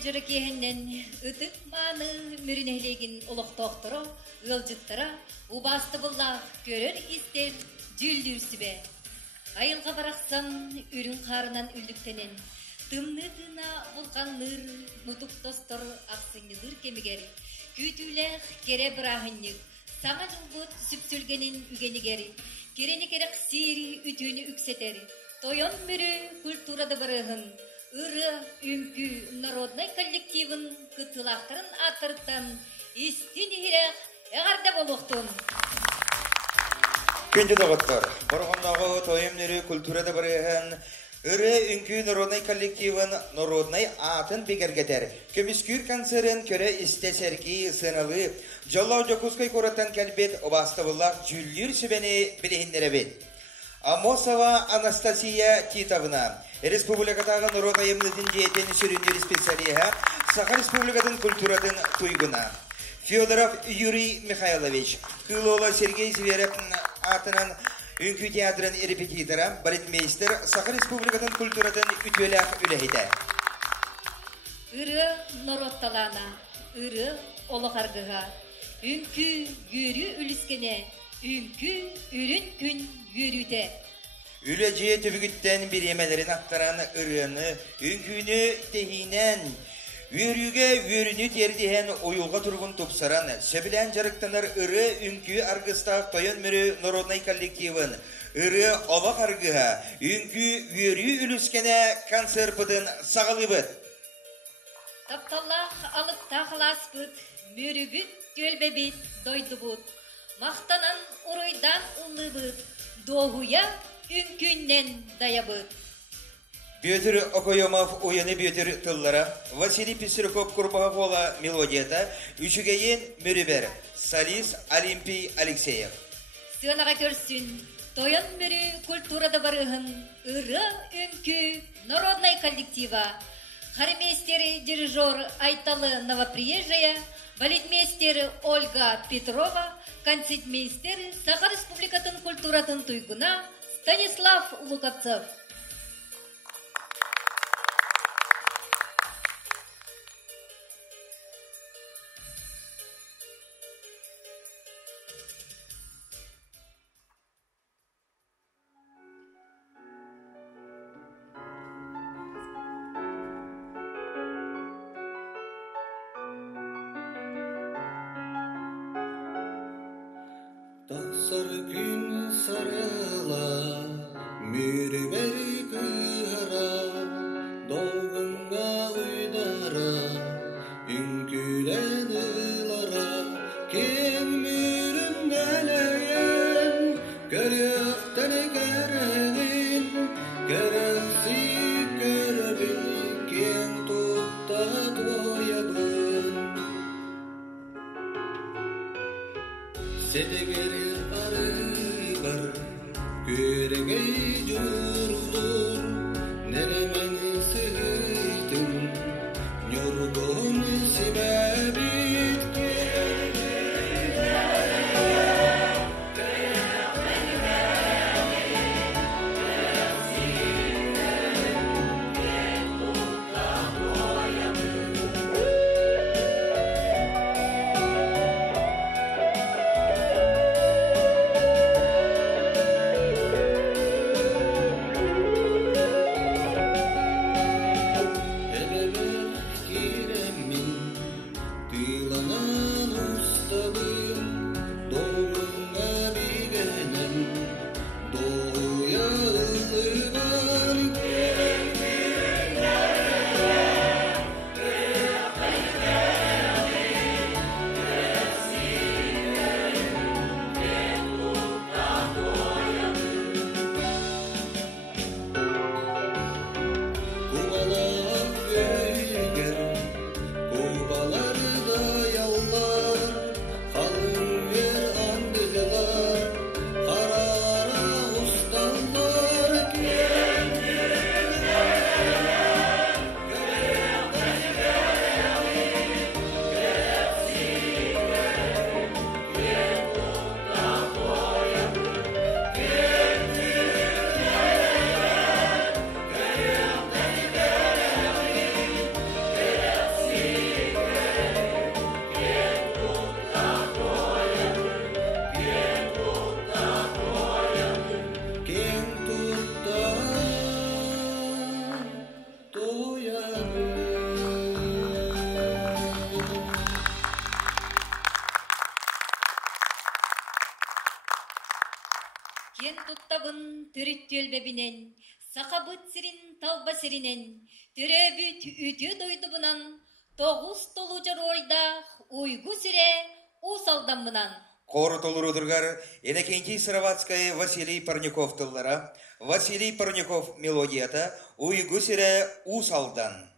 Jürkehennen ıtık manı mürünehlegin oloqtoqtara, ılcıttara, ubastı bulla görür ister jüldürsübe. Ayılga baraqsam ürün qarınan üldüktenen, tımnıdına vulqanlır, nutuk dostor aqsıngılır kemigeri, kütülek kere bırahınnyık, sağa жылбыт süpsülgenin ügenigeri, kereni kerek siri ütünü ükseteri, toyon mürü kulturada barıhın, ыры үңкү народный коллективын кытылақтырын атырттан истин хирек эгарда болуқтун. Күнді дағыттар, бұрғындағы тойымнері культурада барыған ыры үңкү народный коллективын народный атын бекергетер. Көміскүр концерін көрі істесерки сыналы Жоллау Жокускай кораттан кәлбет обастывылақ жүллер сүбені білігіндері бет. Амосова Анастасия Титовна, Республикатағы народ айымлытын жиетін сүріндері специалиға, Саха Республикатын культуратын туйгуна. Федоров Юрий Михайлович, Кылола Сергей Зверев атынан үңкү театрын репетитора, балетмейстер, Саха Республикатын культуратын үтелақ үләйді. Ыры народталана, ыры олықарғыға, үңкү гөрі үліскене, үңкү үрін күн гөрүде. Үләжие түбігіттен бір емелерін ақтаран ырыны, үңкүні тегінен, өріге өріні тердіген ойылға тұрғын тұпсаран, сөбілен жарықтанар ыры үңкү арғыстақ тойын мөрі народный коллективын, ыры олақ арғыға, үңкү өрі үліскене концертпыдын сағалы бұд. Тапталлах алып тағылас бұд, мөрігіт көлбебет дойды бұд, мақтанан уройдан ұлы бұд, доғуя үңкүннен дая бұд. Бөтір Окойомов ойыны бөтір тыллара, Василий Писарков Курбаға бола мелодията, үшігейін мөрібер, солист Олимпий Алексеев. Сығанаға көрсін, тойын мөрі культурада барығын, ыры үңкү народный коллектива, Харимейстер дирижер Айталы Новоприезжая, балетмейстер Ольга Петрова, концертмейстер Саха Республикатын культуратын туйгуна Станислав Луковцев. Тақсар күн сарыла, мөрібер күра, доғынға ұйдара, үңкүден ұлара, кем мөрін әлейін, көріқтен кәрігін, кәріксі көрбін, кен тұтта тоябын. Sedegeri arılar, göregey yurdur, neremen sığıydım, yorgun sebebit төрүттүөлбебинен, сакабыт сирин талба сиринен, төрөбүт үтү дойдубунан, 9 толужар ойда уйгу сире усалданбынан. Кору толурудургар Иннокентий Сыроватская Василий Парников тыллара, Василий Парников мелодията уйгу сире усалдан.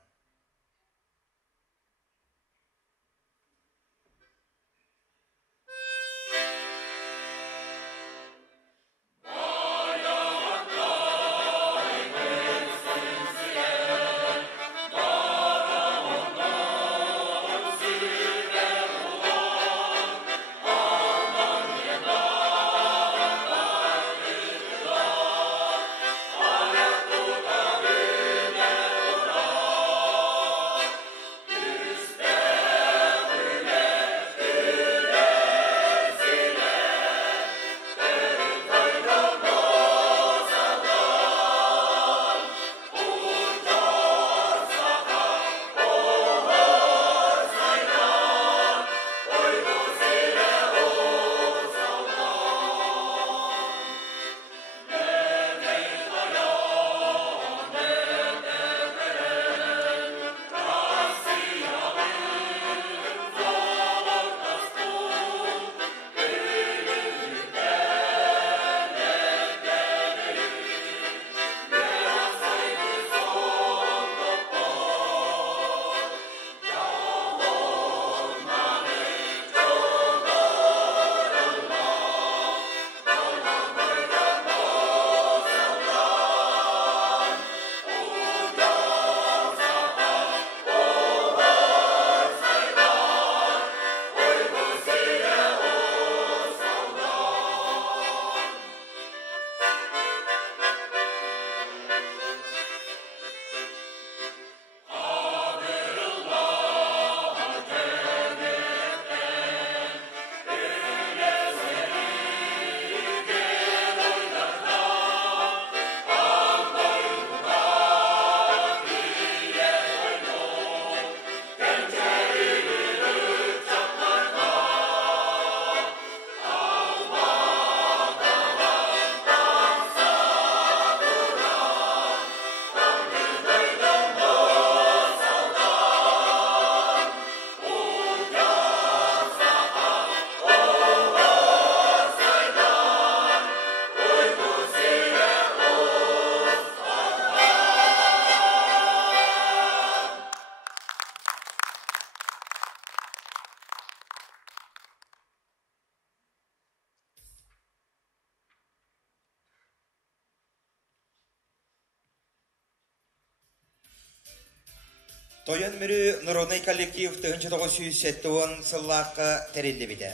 Тоян мөрү народный коллектив 1907 сыллаққа тәрелі біді.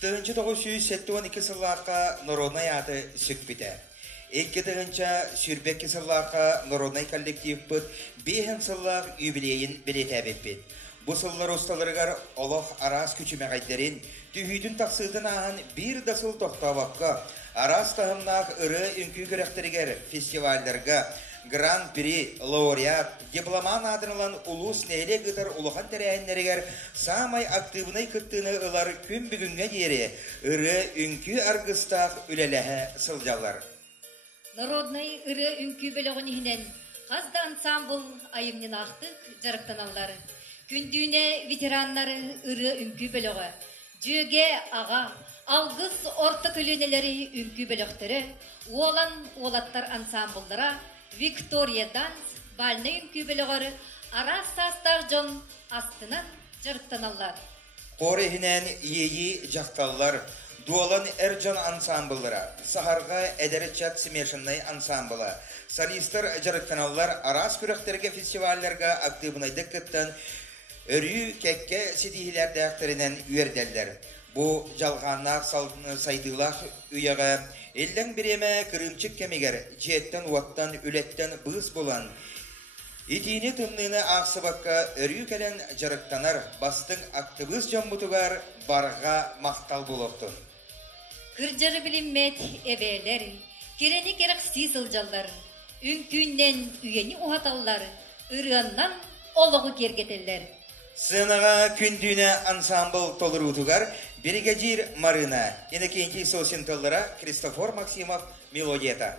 1907 сыллаққа народный аты сүк біді. 2 сүрбекке сыллаққа народный коллектив бұд 5 сыллақ юбилейін білетәбет бет. Бұл сыллар ұсталырғар олық арас күчімәғайдерін түйүйдің тақсыдың ағын бір дасыл тоқтаваққа арас тағымнақ ұры үнкі көріқтерігер фестивальдарға Гран-при, лауреат, дипломан адынылан улус нәйле ғытар улухан тәрәйінлерігер самай активный күттіні ұлар күн бүгінге дере ұры үнкі арғыстақ үлеләхі сылжалар. Народный ұры үнкі бөліғінігінен қазда ансамбл айымнен ақтық жарықтаналары. Күндүне ветераннары ұры үнкі бөліғі. Жөге аға, алғыз орты көлінелері үнкі бөліқтері, олан олаттар ансамблдара, Виктория Данс, бальны үнкі бөліғары, арас састар жон астынан жарықтаналар. Қорехінен ейі жақталлар, дуалан әржон ансамблдара, сахарға әдәрітчат смешанный ансамбла, солистар жарықтаналар, арас күректерге фестивальлерге активнайдық кіттен өрі кәкке сетихилерді әқтерінен үйерделдер. Бұ жалғаннақ сайдылақ үйеға елдің біреме кірімчік кемегер жеттен уаттан үлеттен бұғыз болан. Итini тымныны ақсыбаққа өрі кәлін жарықтанар бастың актыбыз жамбутуғар барға мақтал болуқтын. Кыржары біліммет әбәлер, керені керақси сылжалдар, үнкүннен үйені уғаталар, ұрғаннан олығы кергетелер. Сынаға күндүне ансамбл толырутугар Берегадир Марина, Иннокентий Сосин тыллара, Кристофор Максимов мелодията.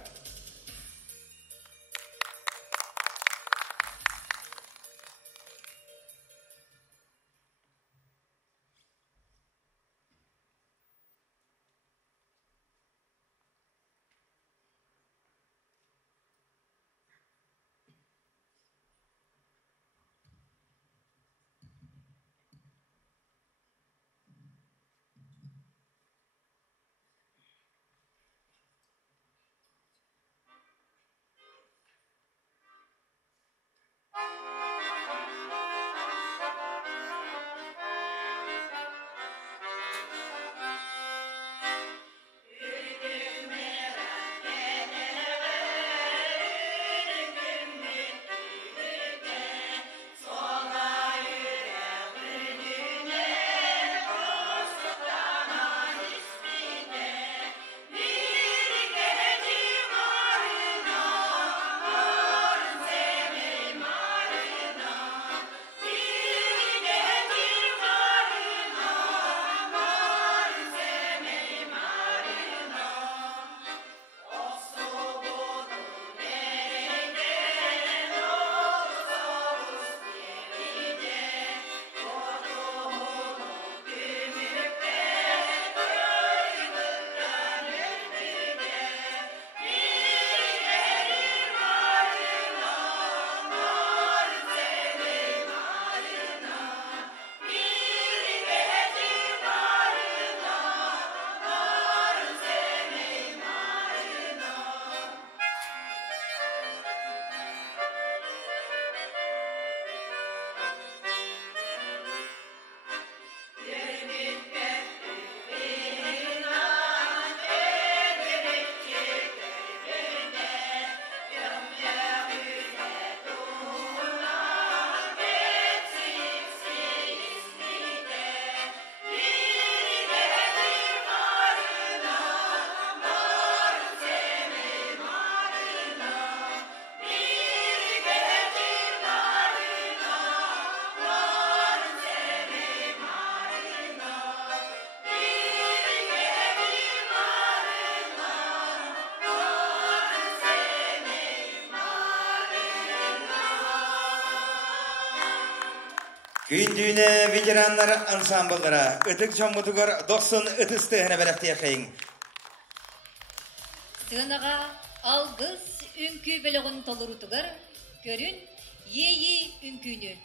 Gündüğüne veteranlar ansambıllara, ıtık çammutugar dostun ıtыстığına belirtiye kayın. Sığınağa algız ünkü bölüğün tolurutugar, görün yeyi ünkünü.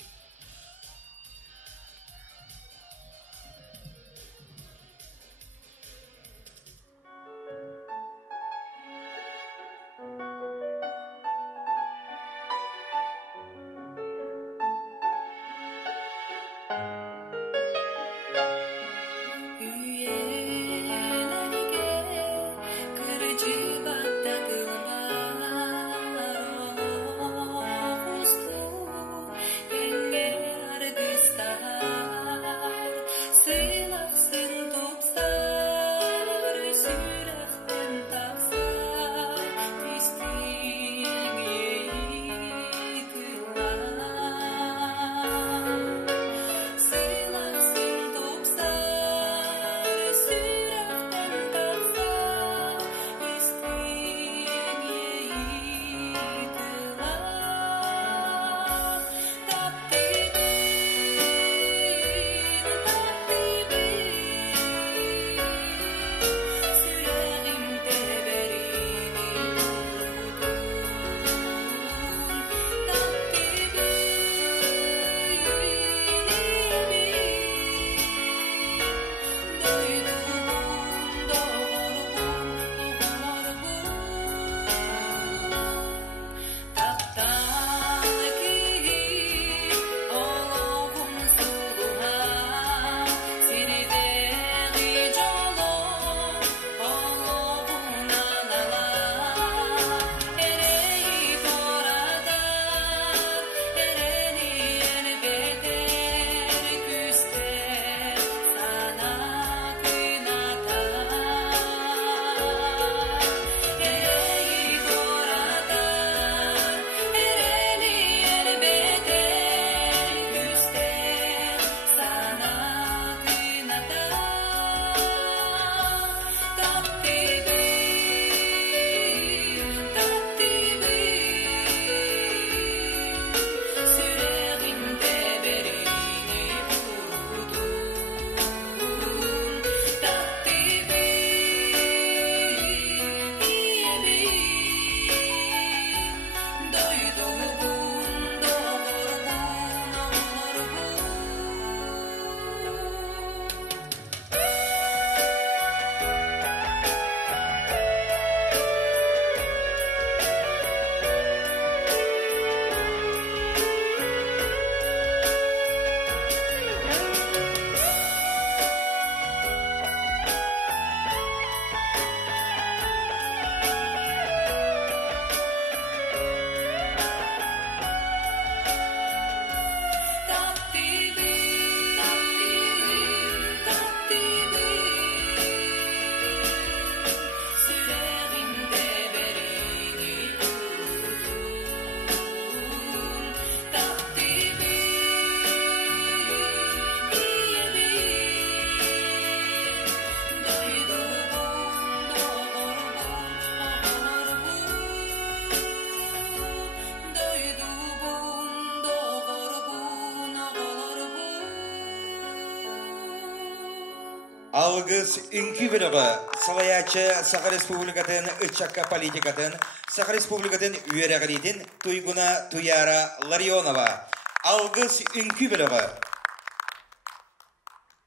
Algız ünkü bölüğü, Salayaçı Sakha Respublikatın ıççakka politikatın, Sakha Respublikatın üyereğliydin Tuyguna Tuyara Larionova. Algız ünkü bölüğü.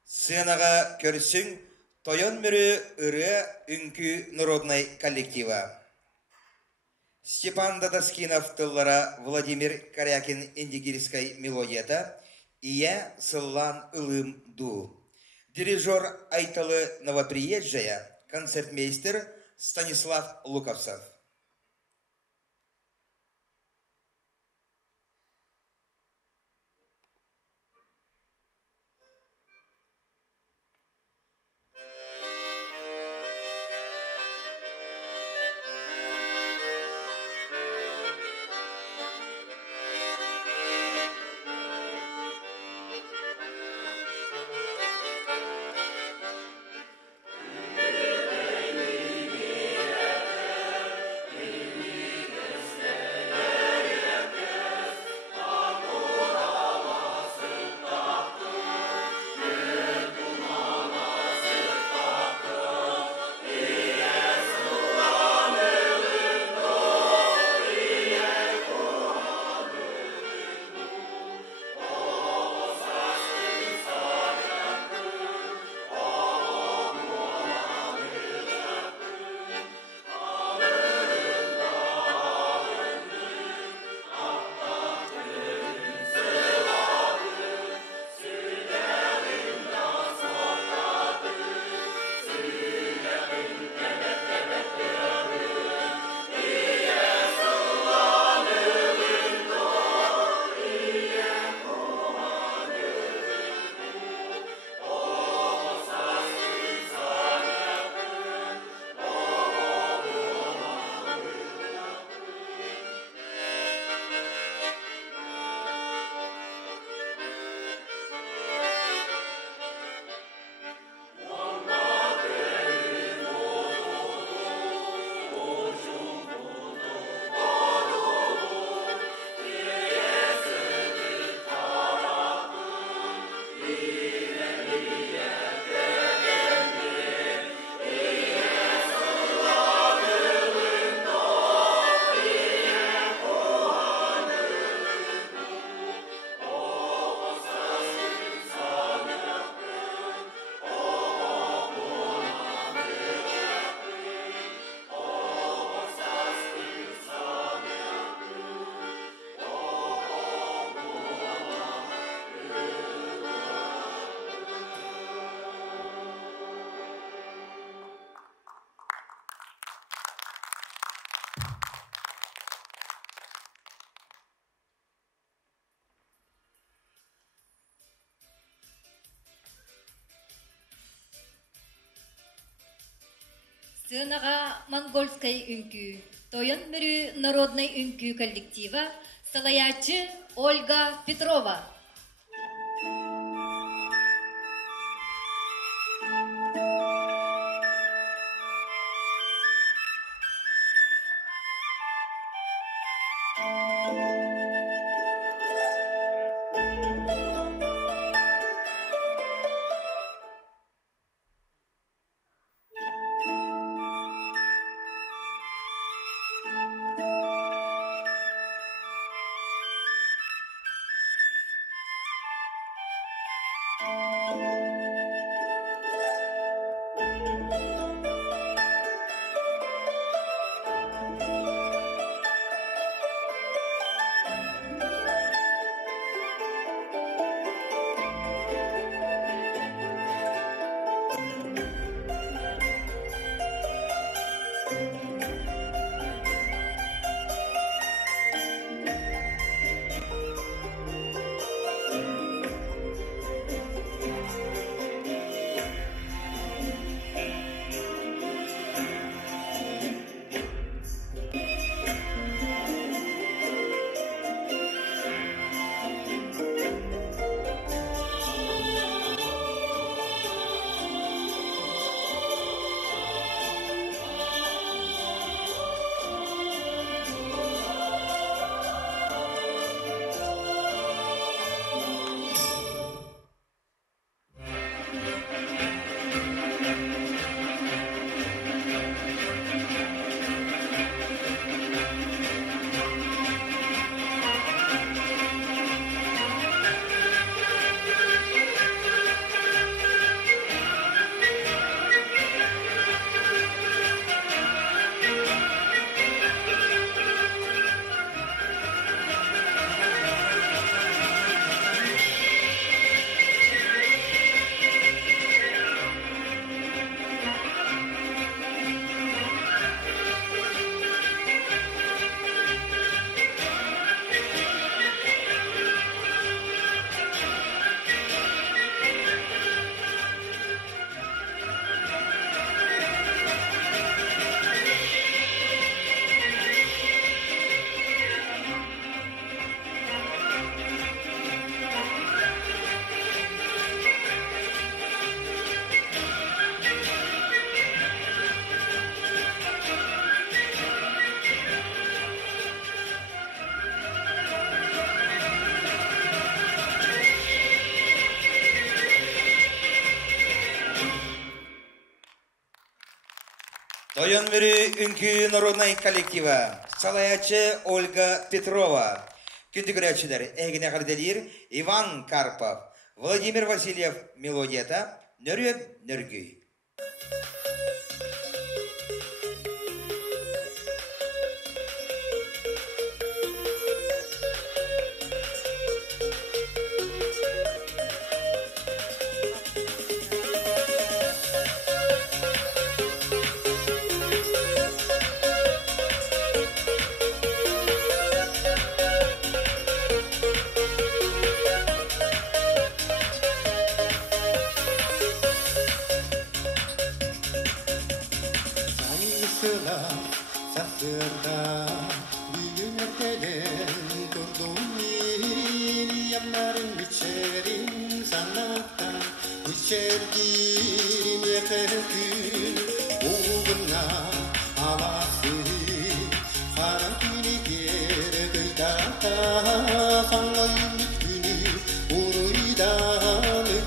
Sığınağa körüsün, Toyon mürü ırı ünkü Народный коллектива. Степан Дадоскинов тыллара Владимир Корякин индигирской мелодията, ия сыллан ылым ду. Дирижер Айталы новоприезжая, концертмейстер Станислав Луковцев. Сынага монгольской үнкү, тоян мөрү народный үнкү коллектива, салаячы Ольга Петрова. Тоян мөрү үнкү народный коллектива, салаячы Ольга Петрова. Күндүгүрәчиләр әгенә кардәлир Иван Карпов, Владимир Васильев мелодията, нөрөп нөргүй. Sangoy mitgünü, uruidanı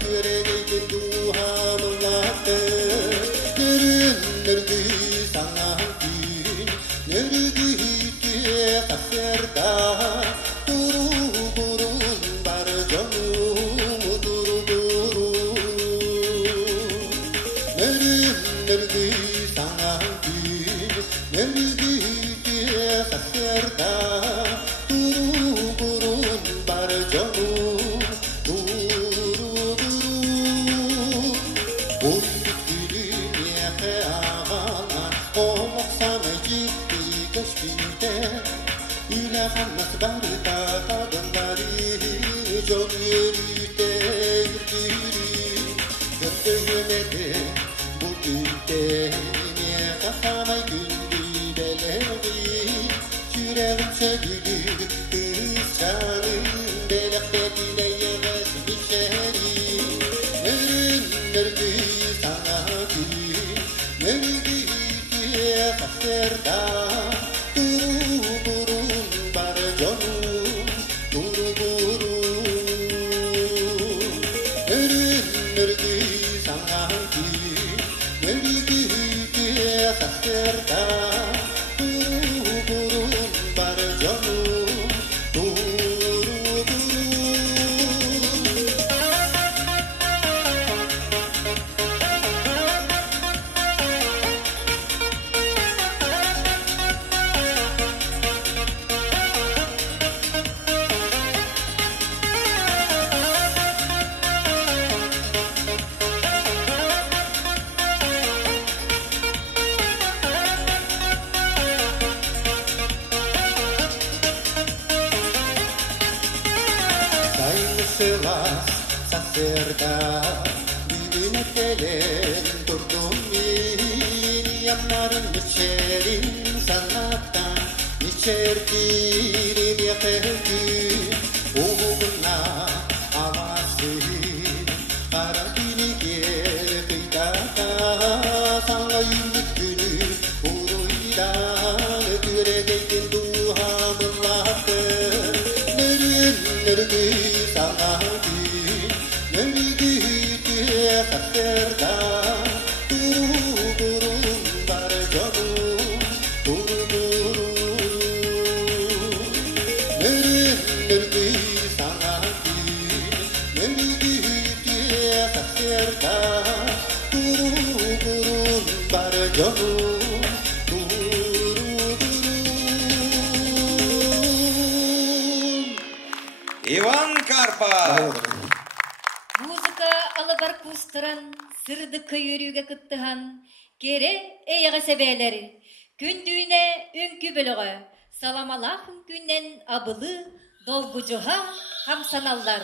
Örümlerdi sana gün, mevgüde saserda, duru burun bar canım, duru duru. Oy gülüne heavana, olmaksana gitti geçbide, üle hamlas barda kadınları, can yürüte yürütürü, gönlümede. Bugün'de kafama gündüdeleri Yüreğim çökülür kız canım Belakbetine yemez bir şehri Örünlerdi sana gün Mevgüde kaserda Duru burun bar canım Duru burun Örünlerdi sana gün Mevgüde saserda duru burun bar canım duru burun Sayısılas saserda Düğüne gelen durdum yanlarım içerim sanattan İçerdirim yakıldı oğluna havası Kara günü gel kıydada sana yürüt günü Uruydan göregeydin duhamın lafı Nerede sana gün Mevgüde kaserda Duru burun bar canım Duru burun Nerede sana gün Mevgüde kaserda Duru burun bar canım Иван Карпа. Музыка алабар кустыран, сырдыкка йөрүүгө кыттыхан, кере эйеге себелери. Күндүүнэ үңкү бөлөгө, саламалах үңкүнен абылы, долгужуха хамсаналлар.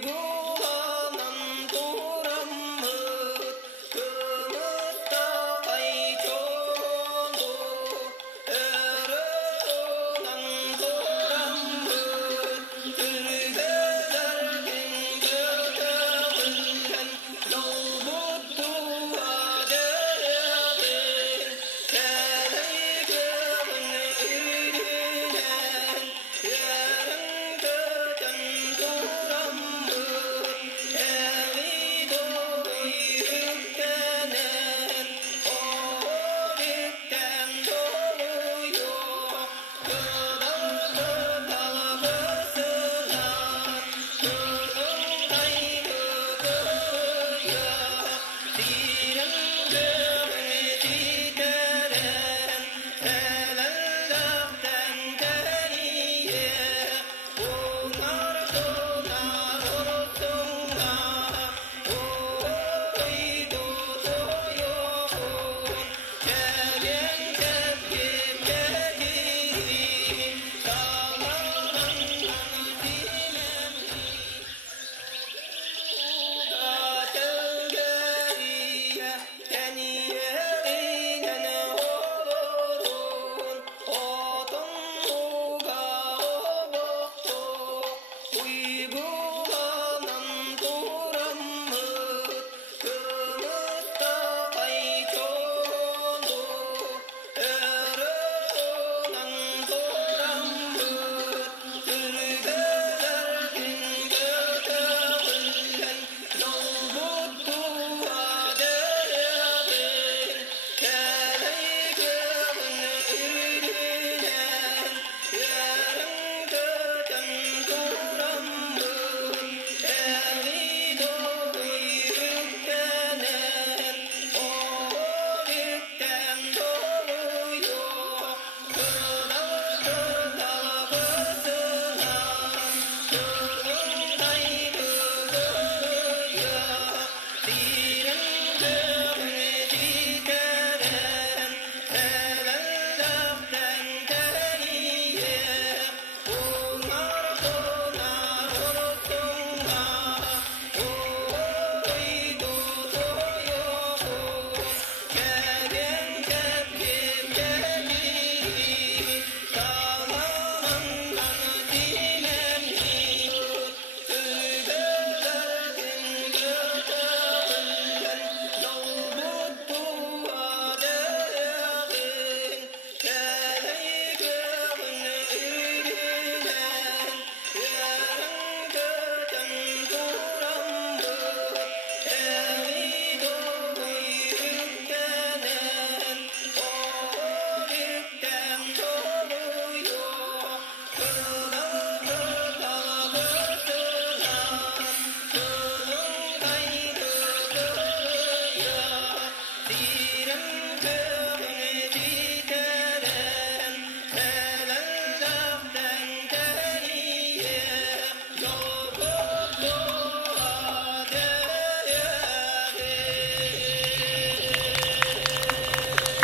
Uygulanam duramı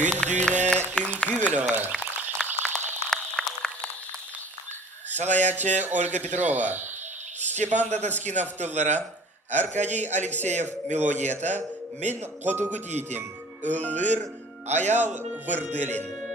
Ündüne ünkü bölüğü. Салаячы Ольга Петрова, Степан Дадоскинов тыллара, Аркадий Алексеев мелодията, мен қотугу тиетим, ыллыр аял вырдылин.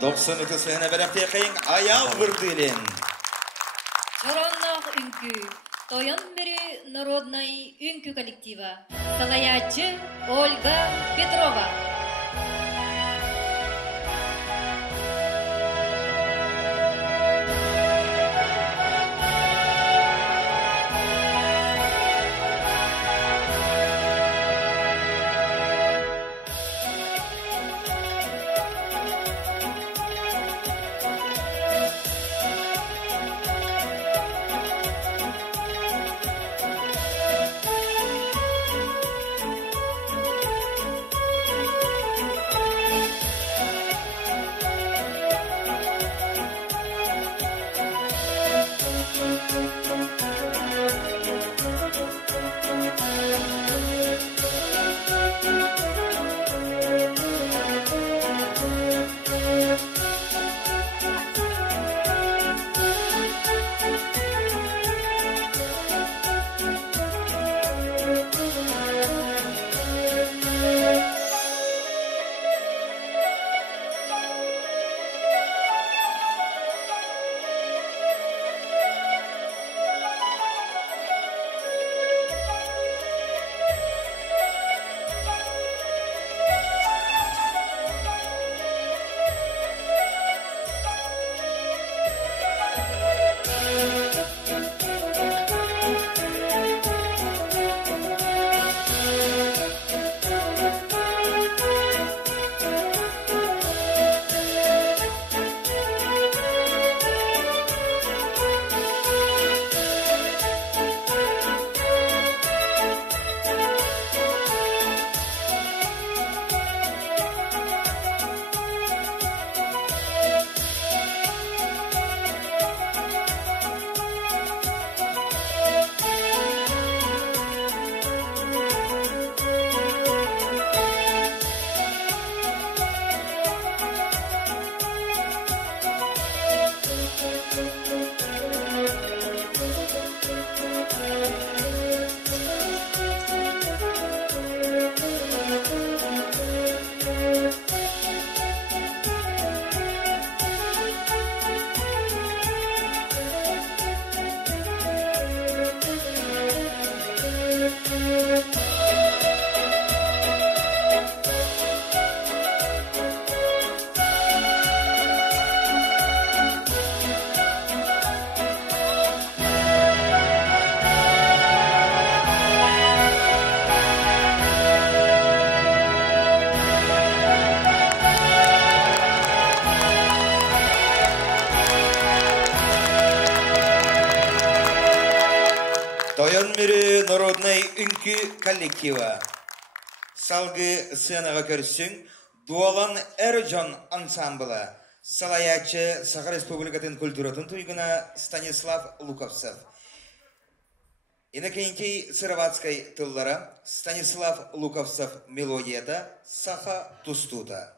Doksan ütüsüne belirttiği kıyın ayağı vurdilin. Сороннах үнкү. Тоян бери народный үнкү коллектива. Салаячы Ольга Петрова. Тойон мүрі народный үнкі коллектива. Салгы сынаға көрсің, дуалан әржон ансамблы. Салаячы Саха Республикатын культуратын туйгына Станислав Луковцев. Инакентей Сыроватской тыллара Станислав Луковцев мелодията Саха Тустута.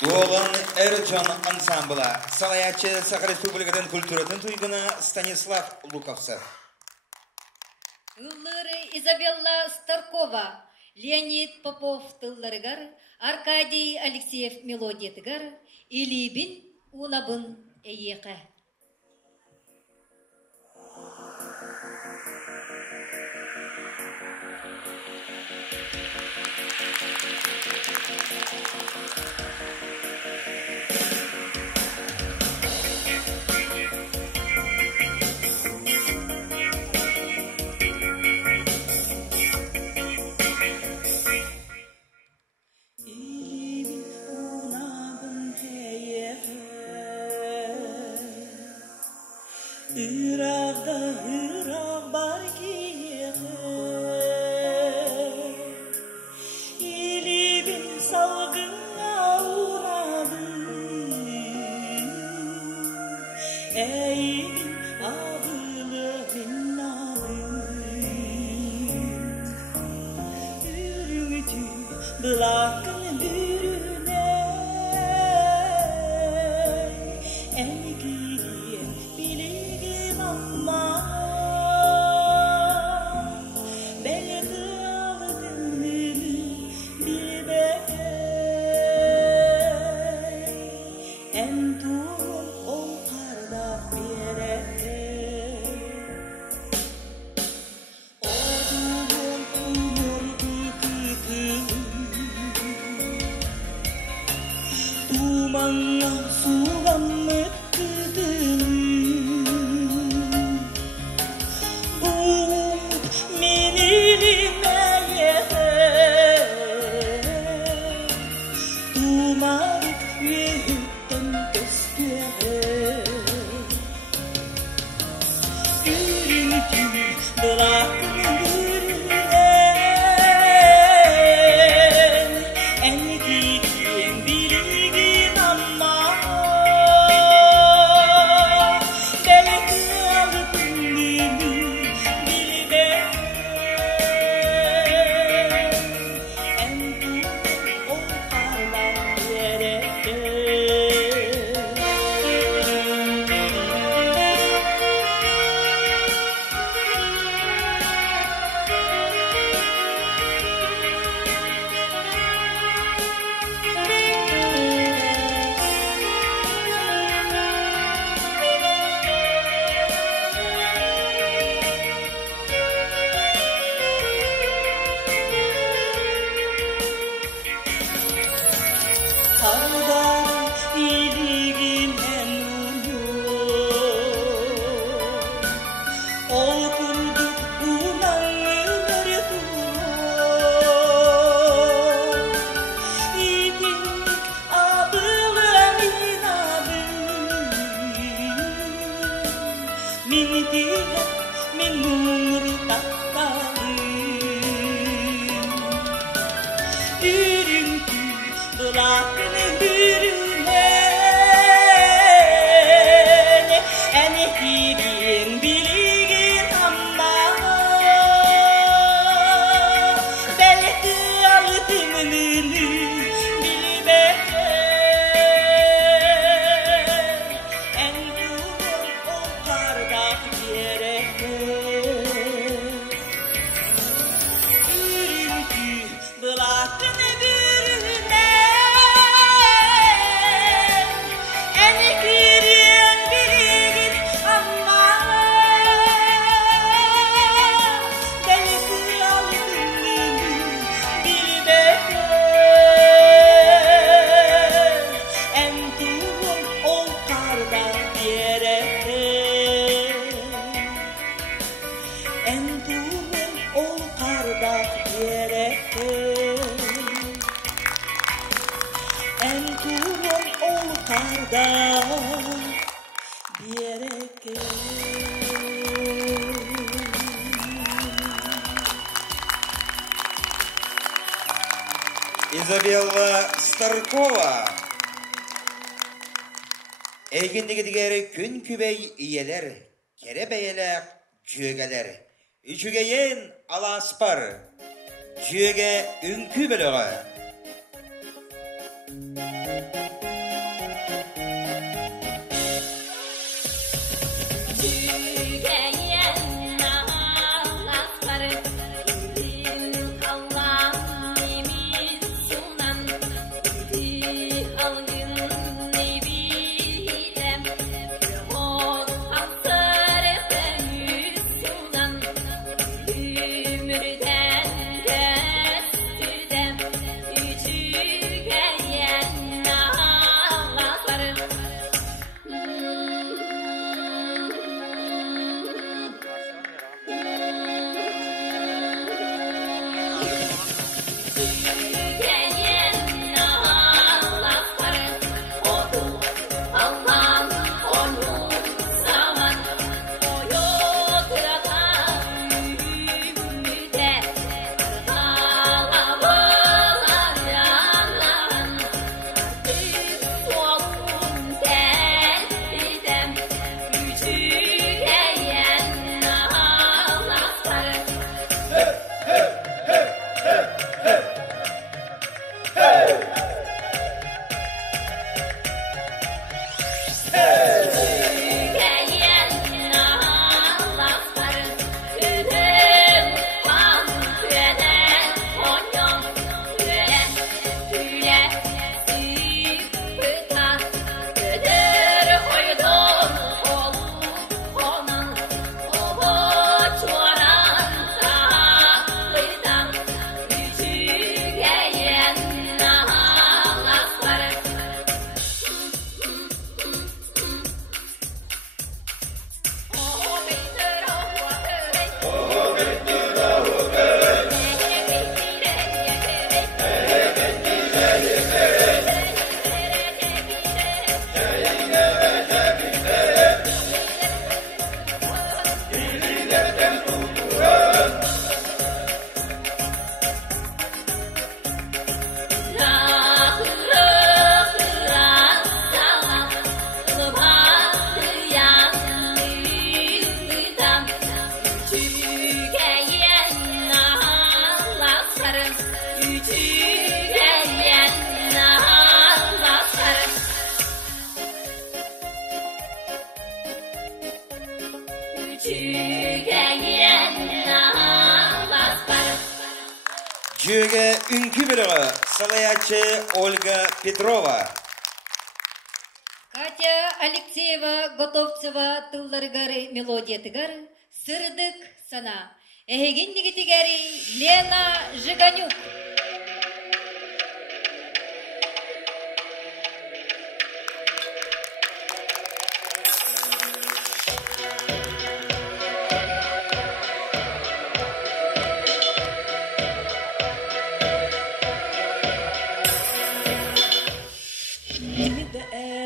Дуолан Эрджон ансамблы. Салаячы Саха Республикатын культуратын туйгына Станислав Луковцев. Тыллары Изабелла Старкова, Леонид Попов тылларыгар, Аркадий Алексеев мелодиятыгар, Илибин унабын эйеқе. Hıraq bar kiye İlibin salgına uğradı Eğin adılı minnadı Ürütü bırakın bürüne Engiye bile min diye min nuru takalım Ürünkü bırakını hürüne Eni bilin bilgin ama Belki altınını Изабелла Старкова. Эгиндеги дигери күн күбей иелер, керебейелер, жүйөгелер. Үчүгейен аласпар, жүйөге үнкү бөлөгө. Жүйөге үнкү бөлөгө салаячы Ольга Петрова. Катя Алексеева Готовцева тылларыгары мелодиятыгар сырдык сана. Эгиндигитигери Лена Жиганюк.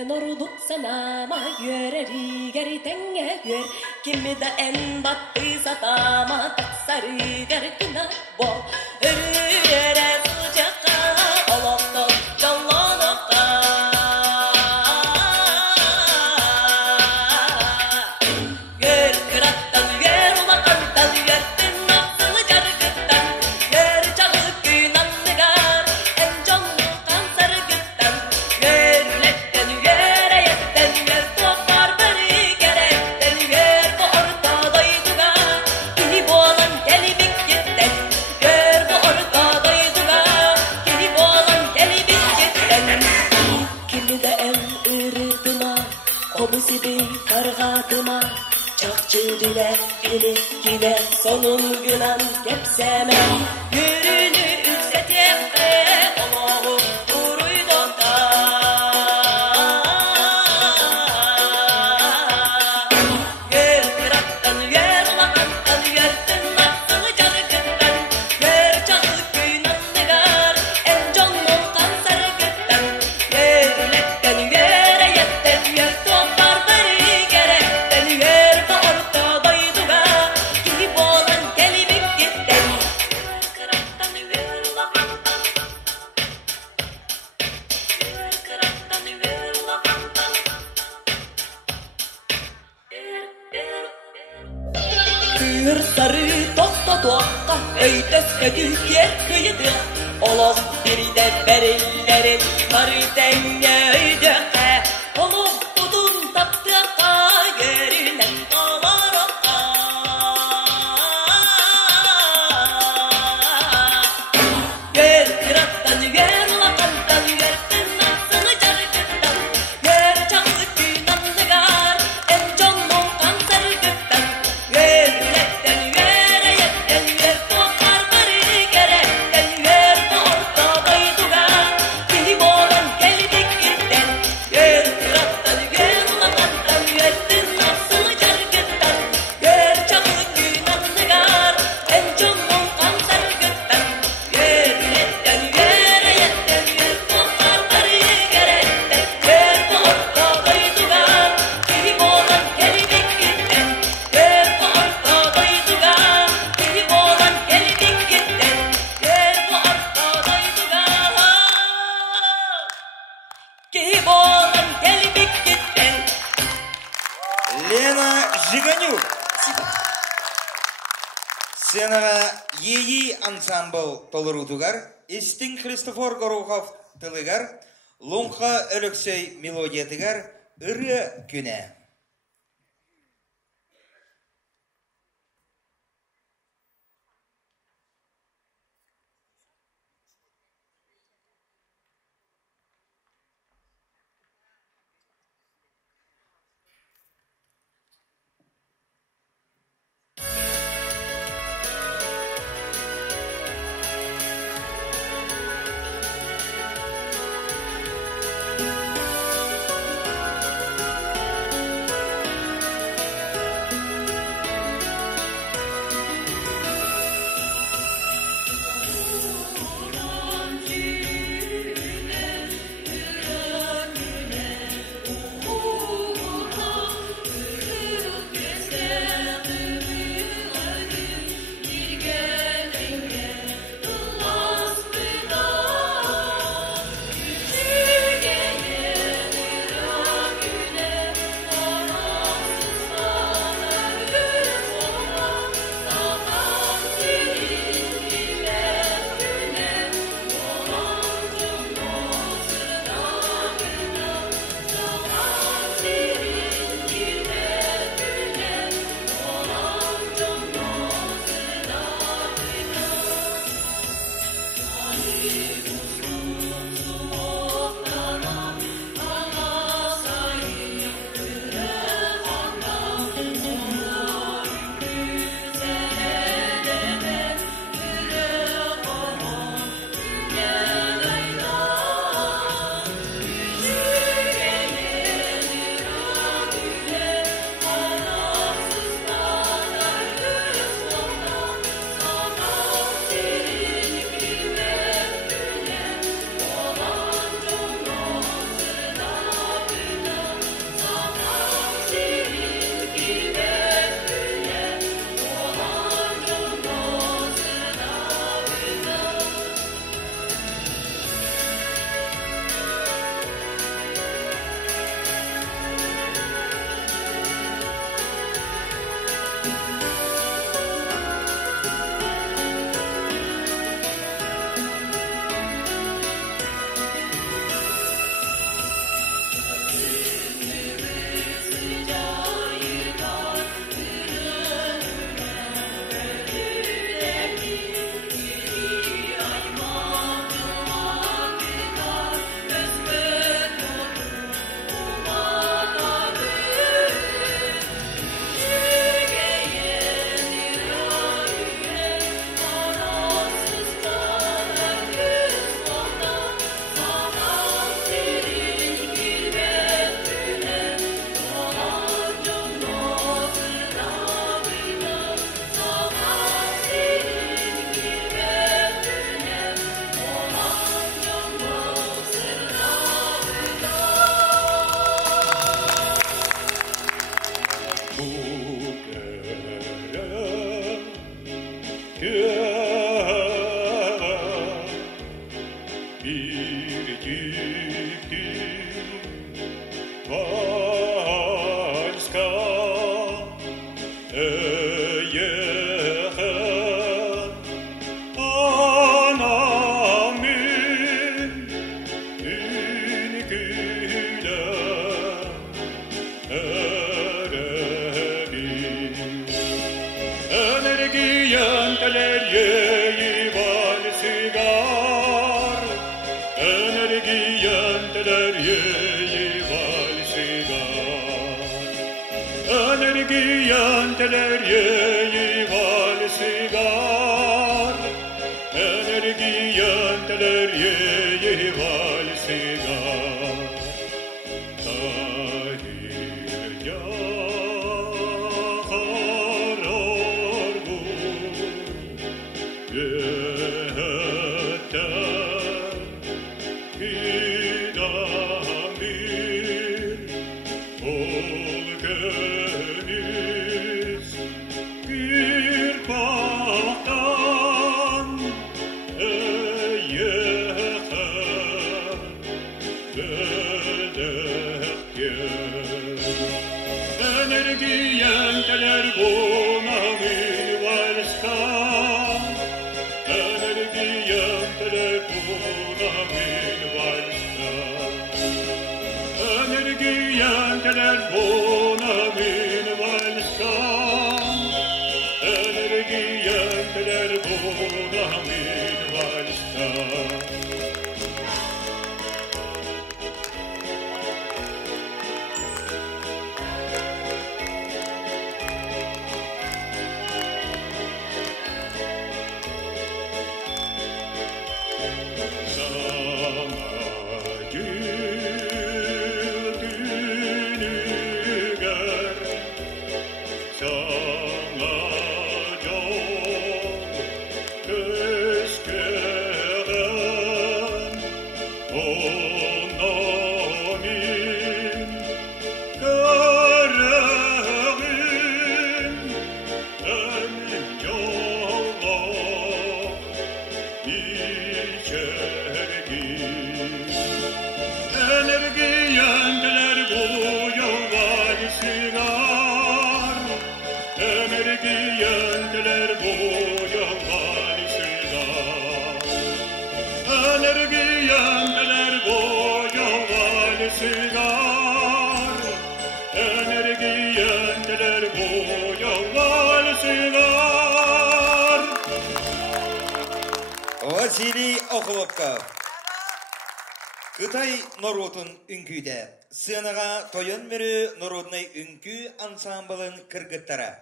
Norduk sana ma göre rigeri te еңгер кимида эн батты сатама таксары гаркына бо өрүрө сучакка олокто жоллонокка гөр кыраттан гөр улакантан гөртүн нактыны жаргыттан гөр чагып күйнанныгар эн жонну кансаргыттан гөр үлеттен гөр аяттен гөр топар бери керектен гөр бу ортодойдуга кини болан келибик кеттен гөр бу ортодойдуга кини болан келибик кеттен кимиде эн ырытыма обусиби каргатыма чакчы биле иликкине сонун гынан кепсеме үрүнү үзетемде ологу уруйдока гөр кыраттан гөр улакантан гөртүн нактыны жаргыттан гөр чагыл күйнанныгар эн жонмон кансаргыттан гөр үлеттен гөр аяттен гөр топар бери керектен гөр бу ортодойдуга кини болан келибик кеттен кыраттан гөр улакантан кыраттан гөр улакантан Kır sarı tosta tosta öytöskö tyhjä kıyıdı Olom biride berilleri sarı denge öydöke Olom tutun taptıka görünen kalarokka Gör kırattan gör ulakantan görtün aksını cargıttan Gör çaklı künanlıgar en jonnon kansargıttan Gör ületten gör ayetten gör tokar bari gerekten Gör bu ortodayduga kini bolan geldik gitten Gör kırattan gör ulakantan görtün aksını cargıttan Gör çaklı künanlıgar en jonnon kansargıttan Gör ületten gör ayetten gör tokar bari gerekten Gör bu ortodayduga kini bolan geldik gitten Gör bu ortodayduga kini bolan geldik gitten Gör bu ortodayduga kini bolan geldik gitten Лена Жиганюк. Сценаға ЕИ ансамбл толырудугар, Истин Христофор Горохов тылыгар, Ломха Алексей мелодиятыгар, Ыры күнә. Василий Окуловков. Кытай народын үңкүйде. Сынаға тойын мөрі народный үңкі ансамблын кыргыттара.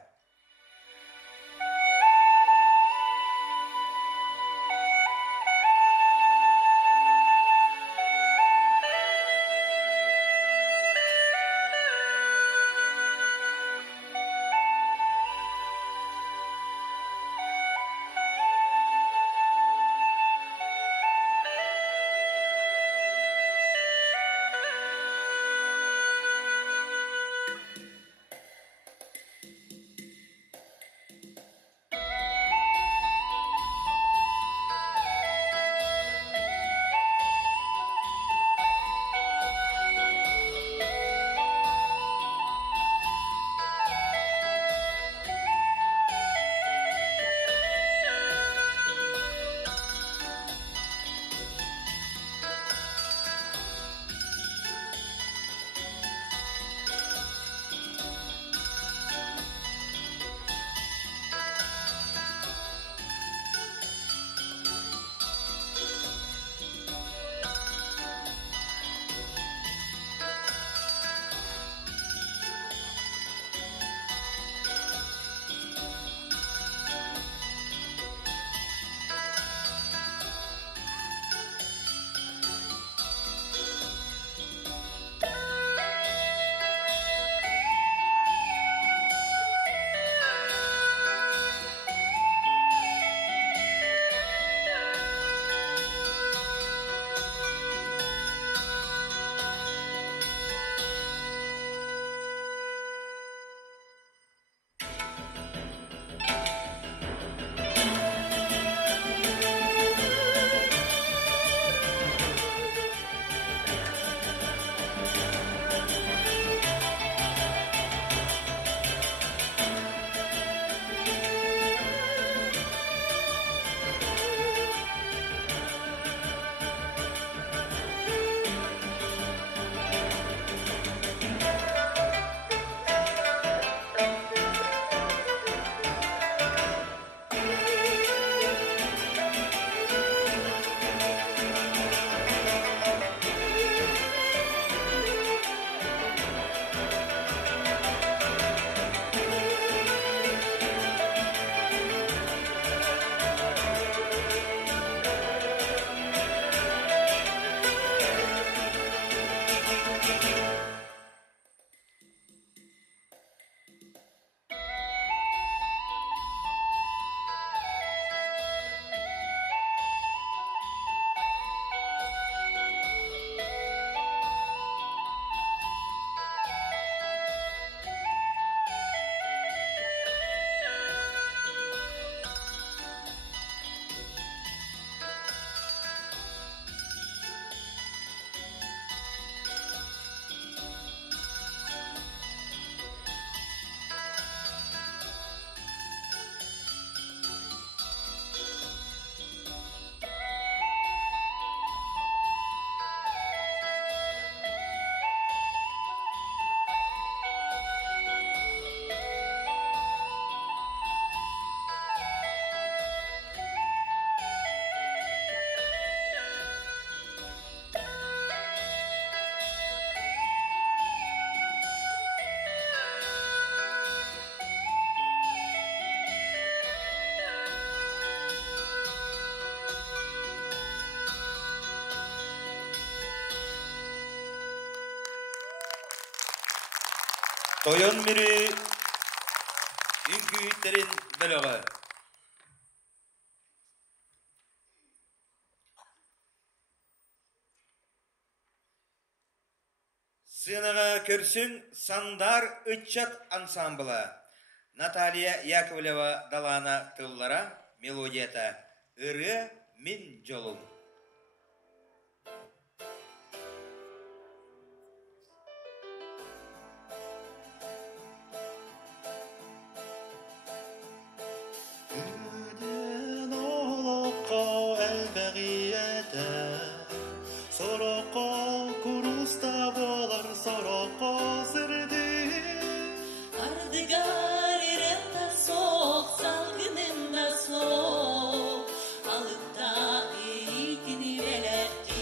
Toyon miri ünküyitlerin bölüğü. Sığınağa körsün Sandar Ütçat ansamblı. Наталья Яковлева Далана Тыллара мелодията «Ыры мин жолум». Üden olakka el-beğiyete Soraka kurusta bolar soraka sırdı Ardıgar iremde soğuk, salgınında soğuk, alıkta eğitini velettir.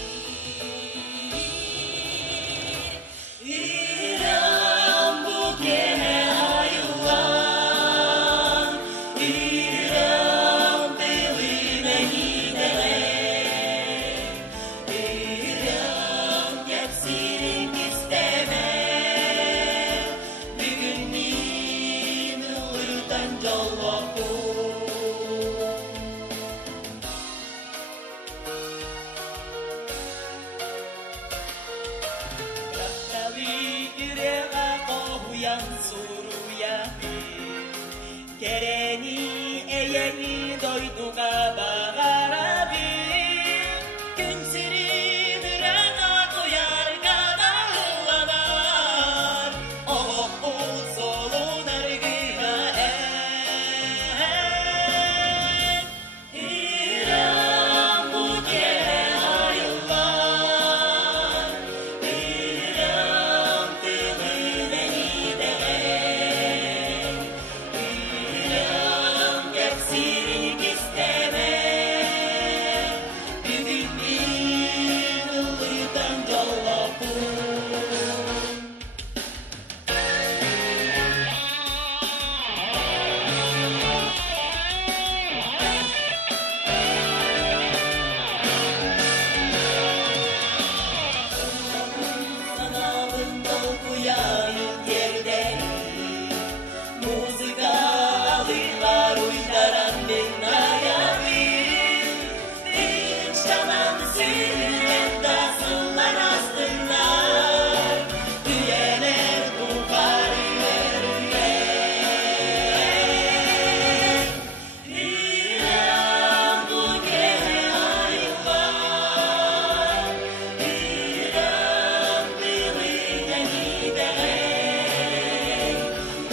İrem bu gene ayılan, İrem diline giderek, İrem hepsini isteme. Kereni eyeni doyduga bağarabi Gün sirin rana koyar kadağlanar Oh solun argıya İrem bu gene ayılan İrem diline giderek Sirik isteme Bugün bir ılıydan jallapun Sanalın dolguyayım yerden Müzika alırlar uydaran bir nayavim Bir şaman sürüyen dasınlar astınlar Üyeler bukarıyor üyer İrem bu gene ayılan İrem diline giderek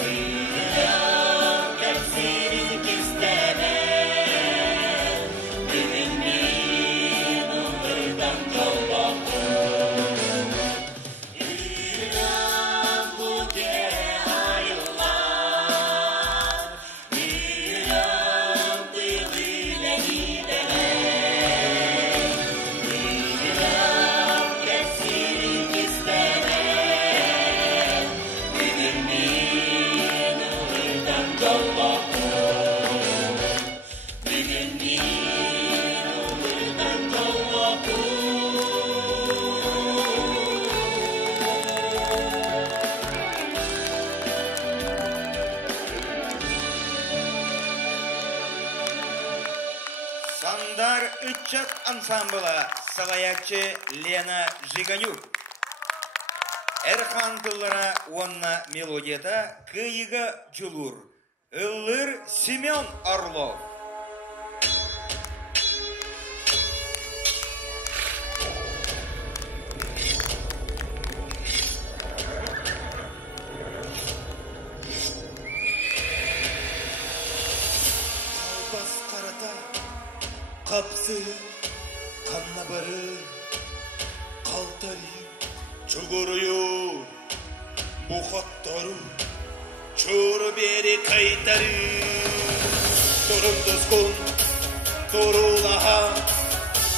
İrem hepsini isteme Bugün bir ılırdan jallapun İrem bu gene ayılan İrem diline giderek İrem hepsini isteme Bugün bir ılırdan jallapun Bugün bir ılırdan jallapun Сандар Ütçat ansamblı Салаячы Лена Жиганюк. Erhan Tıllara Онна мелодията Кыйыга Джулур. Ыллыр Семен Орлов. Kalbas karata Kapsı Kanna barı Kaltari Çuguruyu Muhattarı Çoru beri kaytarı Torun doskun Torulaha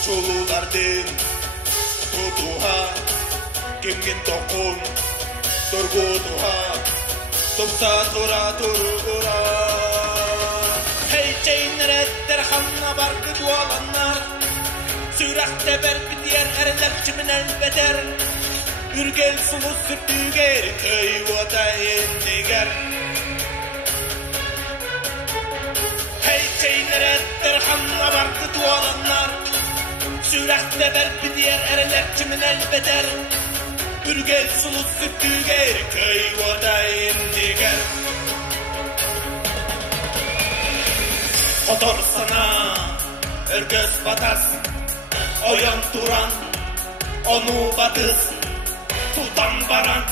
Çolulardın Tutuha Kimgin tokun Torgutuha Topsa tora turgura Hey çeynler etler Hanna barkı dualanlar Sürakte berk diğer erler çiminen beter Үргел сулу сүртүгер көй отайын дегер. Hey çeyler ettir hanna barkı dualanlar. Sürekte belki diğer ereler kimin elbeder. Үргел сулу сүртүгер көй отайын дегер. Kotor sana örgöz batas. Oyan duran onu batız. Tutan baran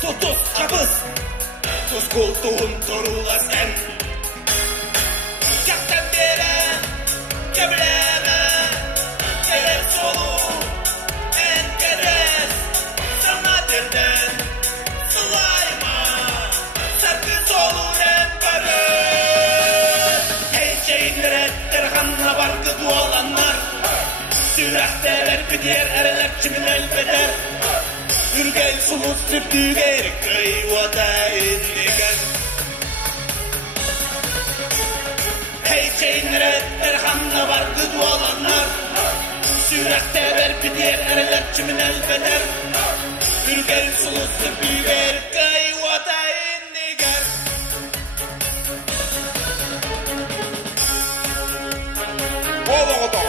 tutuz kapız. Tuz kultuğun torula sen. Yaktan beri kebileme. Gelir solu en geres. Sana derden sılayma. Serkız olur en barır. Hey şeyinler ettir kanına barkı dualanlar. Sürekteler bir diğer ereler kimin elbeder. Үргел сулу сүртүгер көй отайын деген. Hey çeyinler ettir hanna barkı dualanlar. Sürekte bir diğer ereler kimin elbeder. Үргел сулу сүртүгер көй отайын деген. Ологото,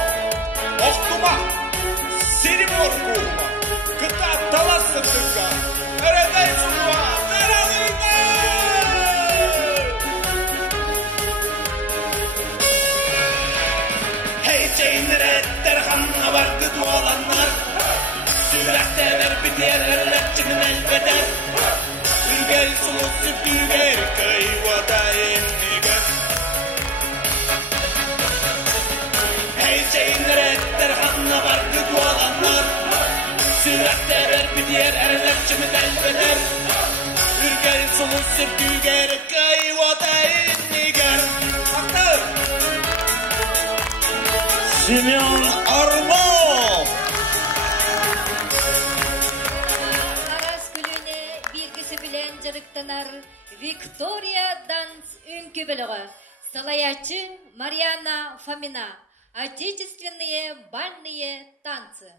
оқтума, сені моргума. Kıta talasın tıkka. Öreday sunuğa. Meralıyma. Hey çeyinler ettir hanna barkı dualanlar. Sürekte ver bir diğer erler kimin elbeder. Үргел sulu sütüger köy vatayın nigen. Hey çeyinler ettir hanna barkı dualanlar. Sürekte ver bir diğer erler kimin elbeder. Үргел sulu sütüger köy vatayın nigen. Hakkı. Simeon Armon. Aras külüne bilgisi bilen jarıktanar Victoria Dans ünkü bölüğü. Salayaçı Mariana Фомина. Отечественные бальные танцы.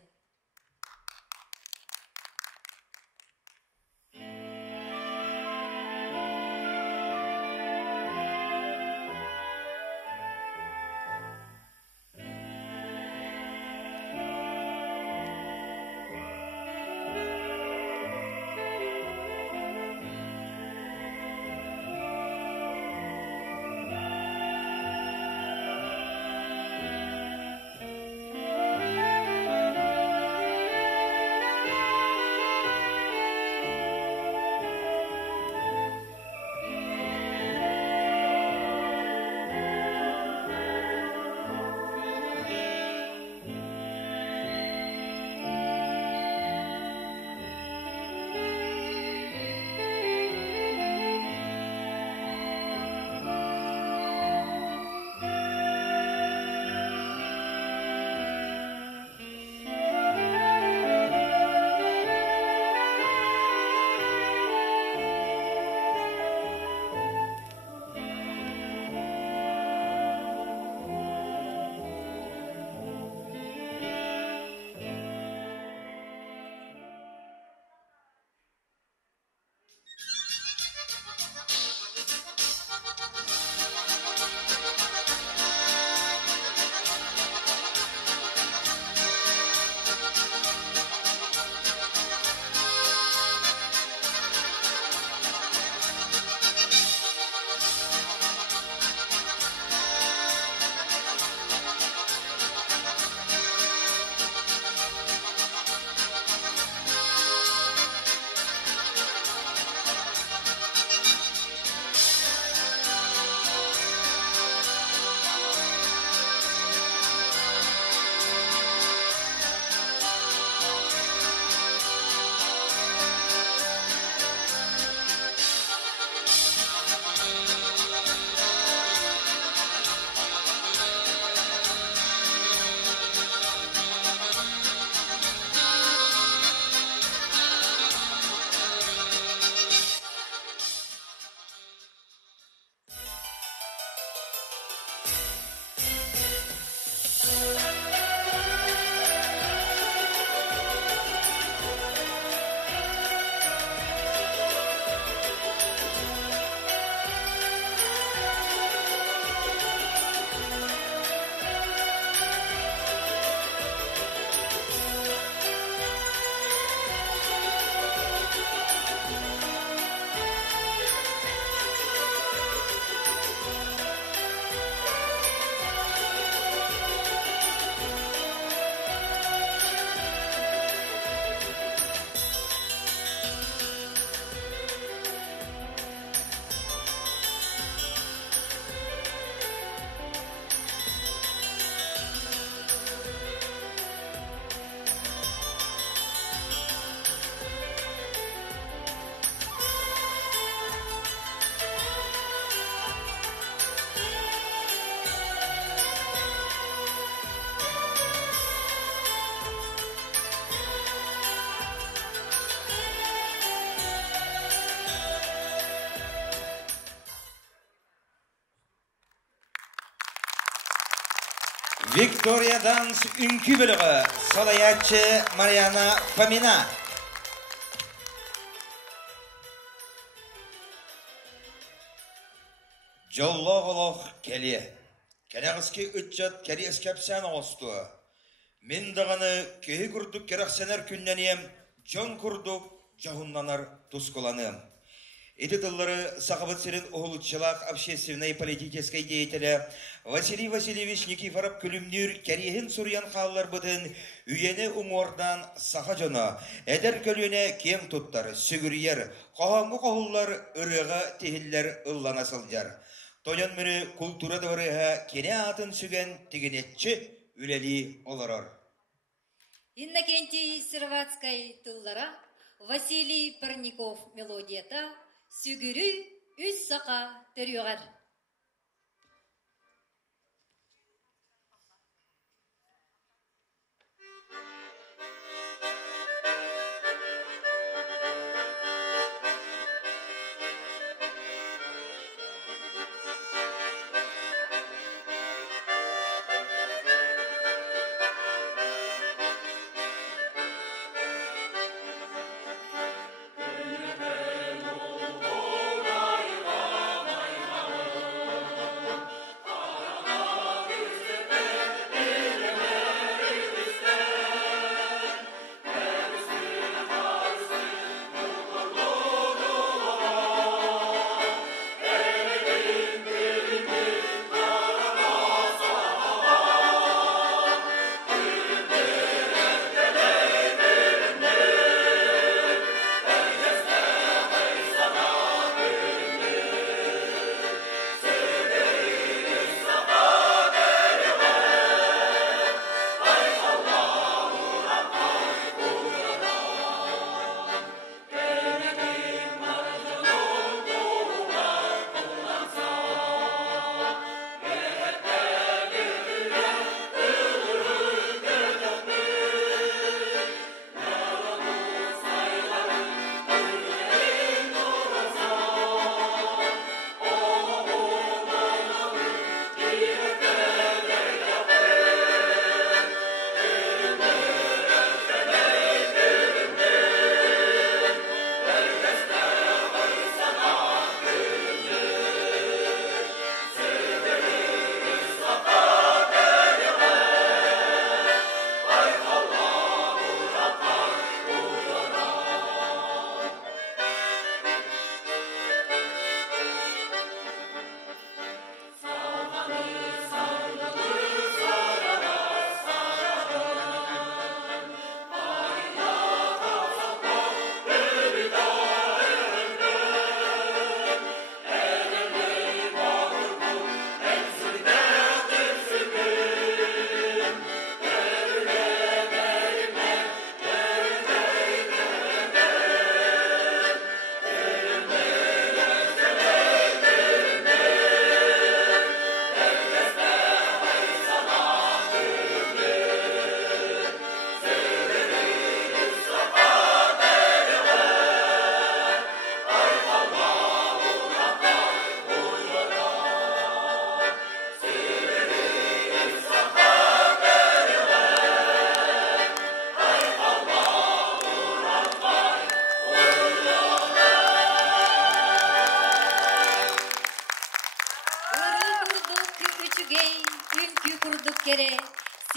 Victoria Dans ünkü bölüğü salayatçı Mariana Famina. Jolloğuluq keli. Kenağızki ütçat keli eskepsen oğustu. Min dağını kehi kurduk keraksener künneniyem, jon kurduk jahunlanar tuzkulanım. Эти тыллары сахабытсерин оғылытшылақ общественной политической деятелі Василий Васильевич Никифоров күлімнер кәрейін сұриян қалылар бұдын үйені ұңордан саха жоны, әдір көліне кем тұттар, сүгірiyер, қоғамы қоғылар ұрыға тегілер ұллана сылжар. Тойын мүрі культура дұғырыға кене атын сүген тегінетші үлелі оларар. Иннокентий Сырватскай тыллара Василий Парников мелодията Сүгірі үз сақа түріғар.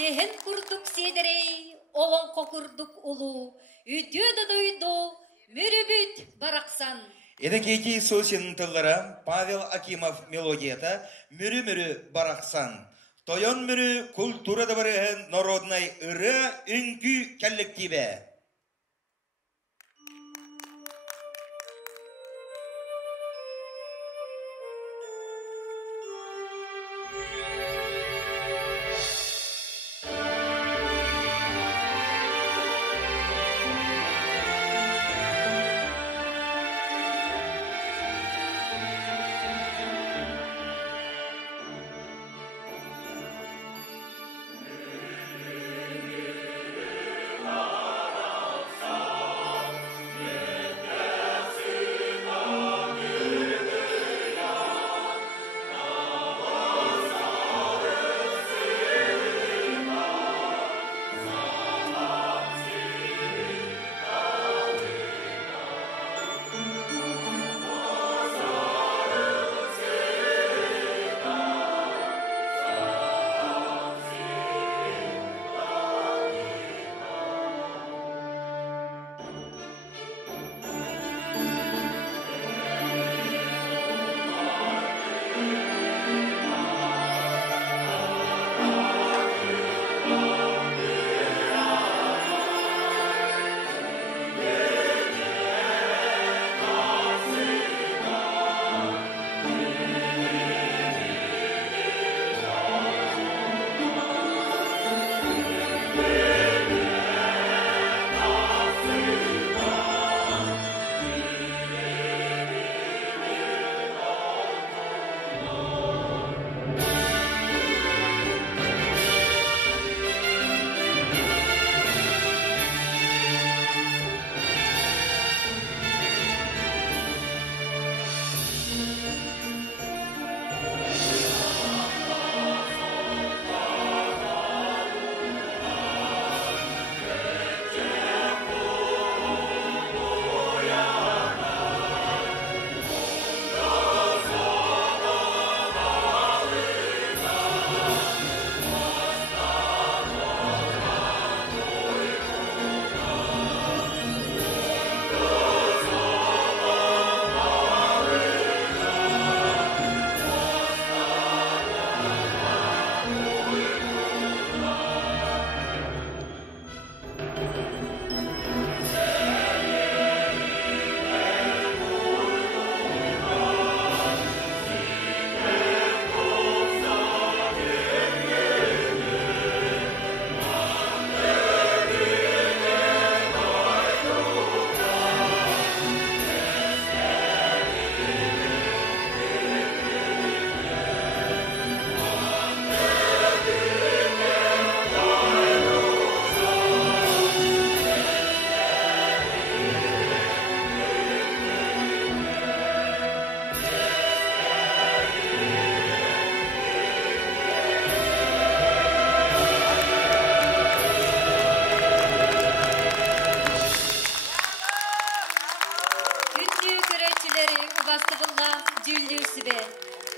Сehen kurduk sedere, olan kokurduk ulu, ütüde duydu, mürübüt baraksan. Эдекейти сосин тыллара Павел Акимов мелодията «Мürü-mürü барахсан». Тойон мürü культурада барыгын народной ыры үнкү коллективе.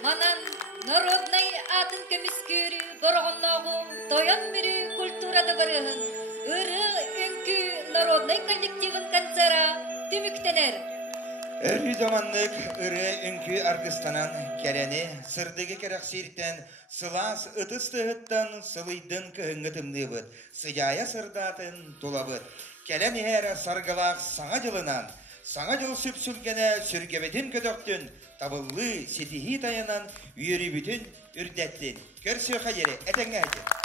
Манан народный атын көміскүрі борғыннағы тоян мүрі культурада барығын. Үрі үнкі народный коллективын концера түміктенер. Өрі заманлык ыры үнкі аргыстанан кәрәне сырдығы кәрәк сейрттен сылас ытыстығыттан сылыйдың көхіңгітімді бұд. Сыяя сырдатын тулабыд. Кәлән әрі сарғалақ саңа жылынан, саңа жыл сүпсүлгені сүргебетін көдөктін, табылы сетихи таянан үйері бүтін үрдеттін. Көрсі қайыры, әтіңе әтін.